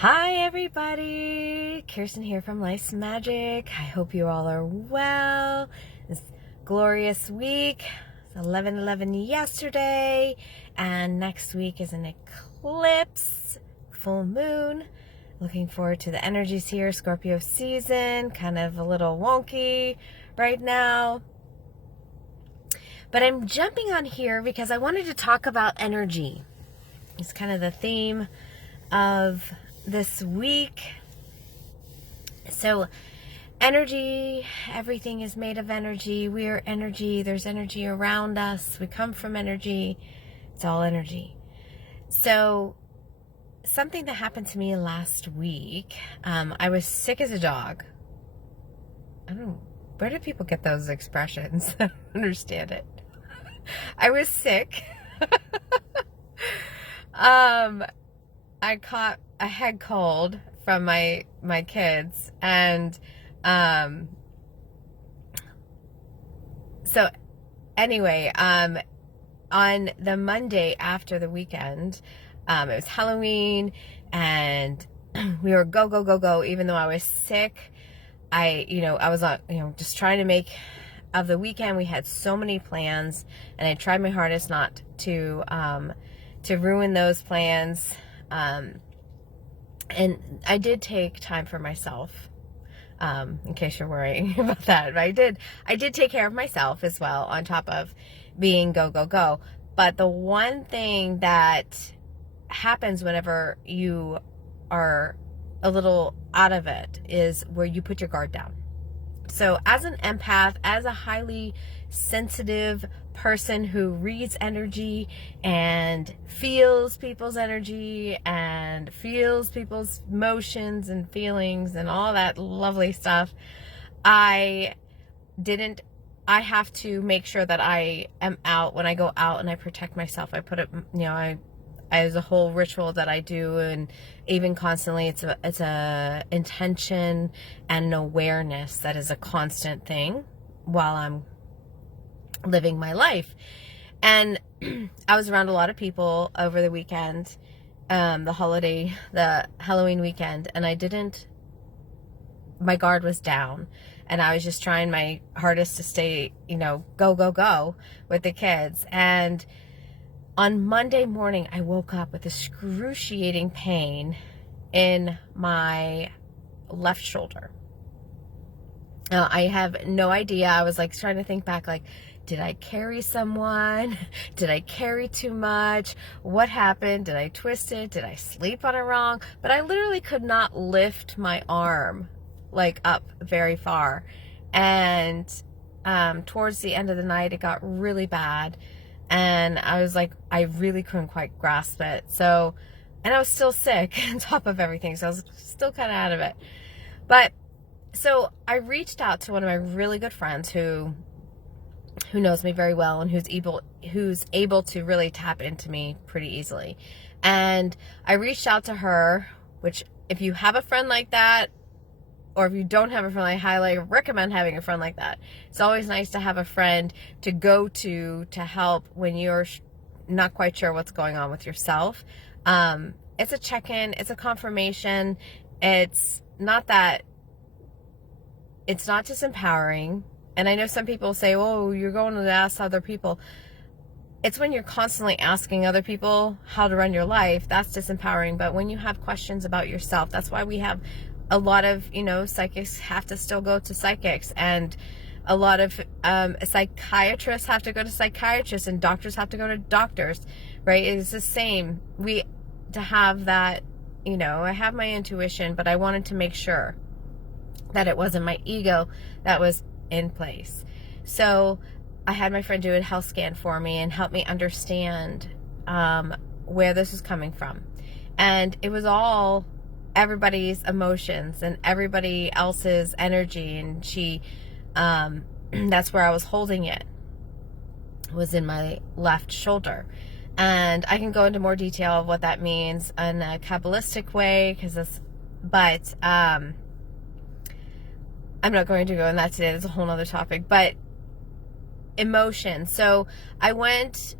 Hi everybody, Keirstin here from Life's Magic. I hope you all are well. This glorious week, it's 11/11 yesterday, and next week is an eclipse, full moon. Looking forward to the energies here, Scorpio season, kind of a little wonky right now. But I'm jumping on here because I wanted to talk about energy. It's kind of the theme of this week. So energy, everything is made of energy. We are energy. There's energy around us. We come from energy. It's all energy. So something that happened to me last week, I was sick as a dog. I don't know, where do people get those expressions? I don't understand it. I was sick. I caught a head cold from my kids, and so anyway, on the Monday after the weekend, it was Halloween, and we were go, even though I was sick. I was on, just trying to make of the weekend. We had so many plans, and I tried my hardest not to ruin those plans. And I did take time for myself, in case you're worrying about that. But I did take care of myself as well, on top of being go. But the one thing that happens whenever you are a little out of it is where you put your guard down. So as an empath, as a highly sensitive person who reads energy and feels people's energy and feels people's emotions and feelings and all that lovely stuff, I have to make sure that I am out when I go out, and I protect myself. I put it, as a whole ritual that I do, and even constantly, it's a intention and an awareness that is a constant thing while I'm living my life. And I was around a lot of people over the weekend, the Halloween weekend, and my guard was down, and I was just trying my hardest to stay, go with the kids. And on Monday morning, I woke up with excruciating pain in my left shoulder. Now, I have no idea. I was trying to think back, did I carry someone? Did I carry too much? What happened? Did I twist it? Did I sleep on it wrong? But I literally could not lift my arm up very far. And towards the end of the night, it got really bad. And I was I really couldn't quite grasp it. So, and I was still sick on top of everything. So I was still kind of out of it. But, so I reached out to one of my really good friends who knows me very well, and who's able to really tap into me pretty easily. And I reached out to her, which if you have a friend like that, or if you don't have a friend, I highly recommend having a friend like that. It's always nice to have a friend to go to help when you're not quite sure what's going on with yourself. It's a check-in, it's a confirmation. It's not just empowering. And I know some people say, oh, you're going to ask other people. It's when you're constantly asking other people how to run your life, that's disempowering. But when you have questions about yourself, that's why we have a lot of, psychics have to still go to psychics, and a lot of psychiatrists have to go to psychiatrists, and doctors have to go to doctors, right? It's the same. To have that, I have my intuition, but I wanted to make sure that it wasn't my ego that was in place. So I had my friend do a health scan for me and help me understand where this was coming from. And it was all everybody's emotions and everybody else's energy, and she that's where I was holding it, was in my left shoulder. And I can go into more detail of what that means in a Kabbalistic way, but I'm not going to go in that today. That's a whole other topic. But emotion. So I went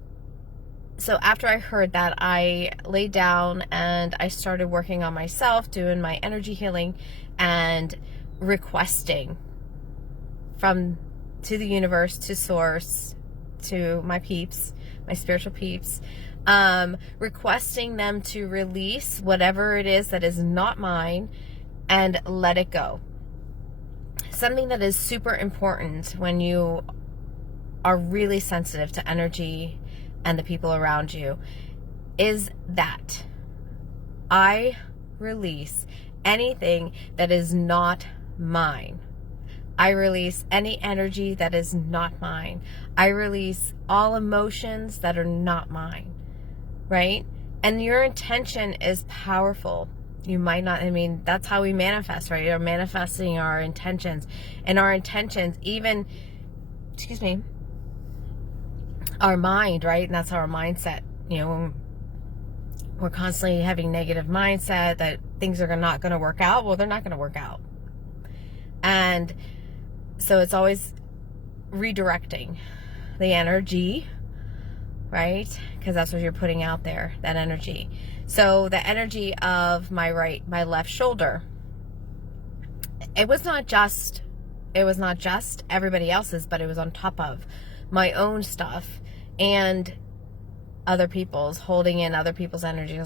So after I heard that, I laid down and I started working on myself, doing my energy healing and requesting to the universe, to source, to my peeps, my spiritual peeps, requesting them to release whatever it is that is not mine and let it go. Something that is super important when you are really sensitive to energy and the people around you is that I release anything that is not mine. I release any energy that is not mine. I release all emotions that are not mine, right? And your intention is powerful. You might not, I mean, that's how we manifest, right? We're manifesting our intentions. And our intentions, even, excuse me, our mind, right? And that's our mindset. You know, when we're constantly having negative mindset that things are not going to work out, well, they're not going to work out. And so it's always redirecting the energy, right? Because that's what you're putting out there, that energy. So the energy of my left shoulder, it was not just everybody else's, but it was on top of my own stuff and other people's, holding in other people's energy.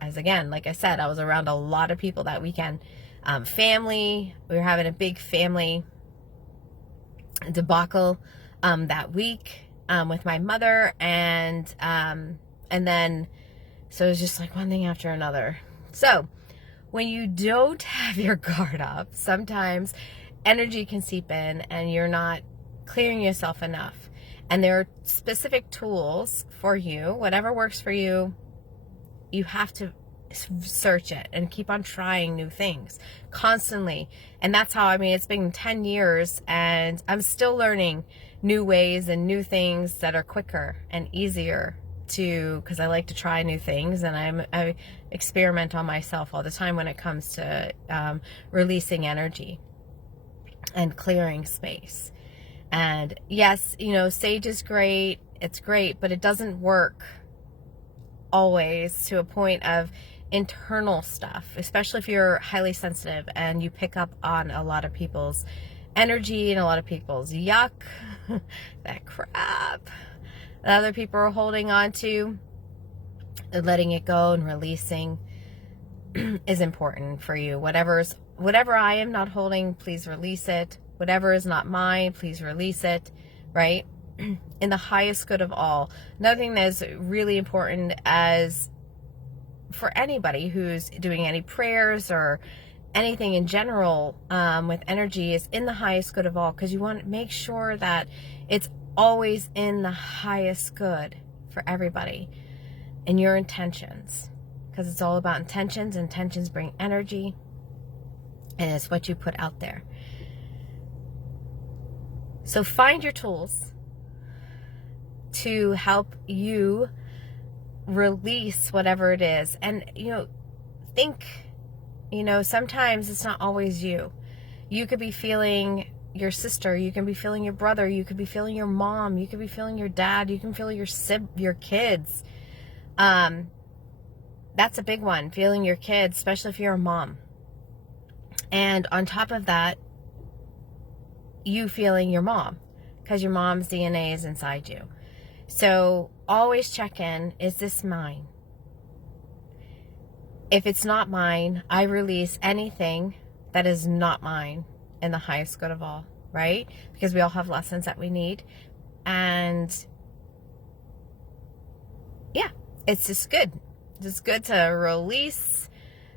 As again, like I said, I was around a lot of people that weekend. Family, we were having a big family debacle that week with my mother, and then so it was just like one thing after another. So when you don't have your guard up, sometimes energy can seep in and you're not clearing yourself enough. And there are specific tools for you, whatever works for you. You have to search it and keep on trying new things constantly. And that's how, I mean, it's been 10 years and I'm still learning new ways and new things that are quicker and easier because I like to try new things, and I experiment on myself all the time when it comes to releasing energy and clearing space. And yes, you know, sage is great, it's great, but it doesn't work always to a point of internal stuff, especially if you're highly sensitive and you pick up on a lot of people's energy and a lot of people's yuck, that crap that other people are holding on to. Letting it go and releasing is important for you. Whatever I am not holding, please release it. Whatever is not mine, please release it, right? In the highest good of all. Another thing that is really important as for anybody who's doing any prayers or anything in general with energy is in the highest good of all, because you want to make sure that it's always in the highest good for everybody and your intentions, because it's all about intentions. Intentions bring energy, and it's what you put out there. So find your tools to help you release whatever it is. And, you know, think, you know, sometimes it's not always you. You could be feeling your sister, you can be feeling your brother, you could be feeling your mom, you could be feeling your dad, you can feel your kids. That's a big one, feeling your kids, especially if you're a mom. And on top of that, you feeling your mom, because your mom's DNA is inside you. So always check in, is this mine? If it's not mine, I release anything that is not mine in the highest good of all, right? Because we all have lessons that we need. And yeah, it's just good. It's good to release.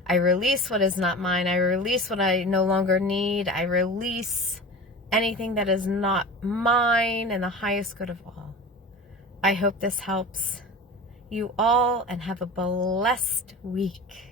I release what is not mine. I release what I no longer need. I release anything that is not mine in the highest good of all. I hope this helps you all, and have a blessed week.